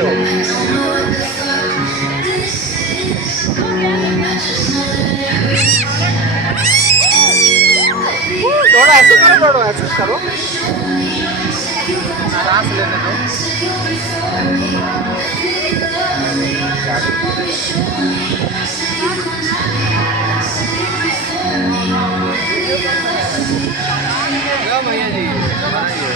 दो। दौड़ो, ऐसे करो, दौड़ो, ऐसे करो, सांस लेने दो। लो भैया जी, बनाइए।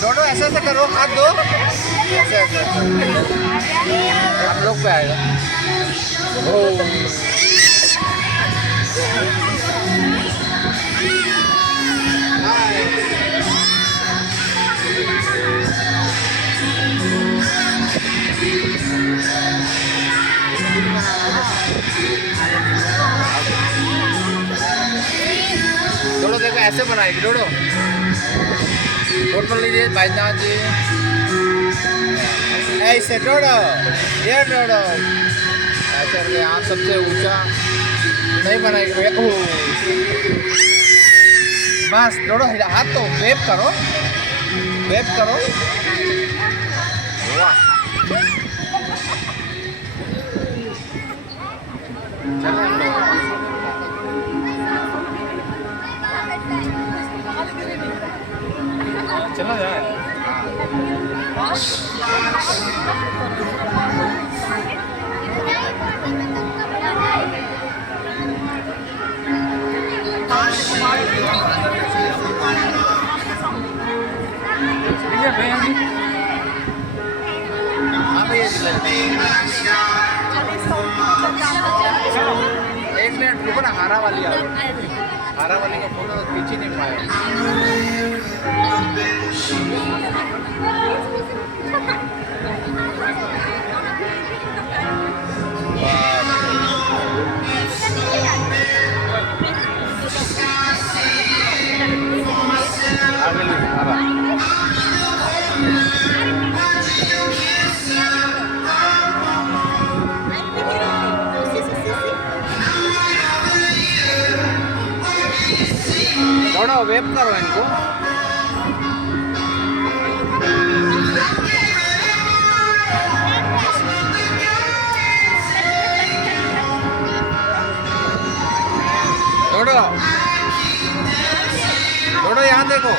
दौड़ो, ऐसे ऐसे करो, हाथ दो, ऐसे ऐसे आप लोग पे आएगा। दौड़ो, देखो ऐसे बनाएगी, दौड़ो, नोट कर लीजिए भाईनाथ जी, ऐसे दौड़ो, ये दौड़ो, ऐसे यहाँ सबसे ऊंचा नहीं बनाएगी भैया। बस दौड़ो, हाथ तो वेव करो, वेव करो। वाह, चला जाए। एक मिनट रुको ना, हारा वाली आ गई, हारा वाली का फोटो खींच ही नहीं पाया। थोड़ा वेब करो इनको। दौड़ो दौड़ो, यहाँ देखो।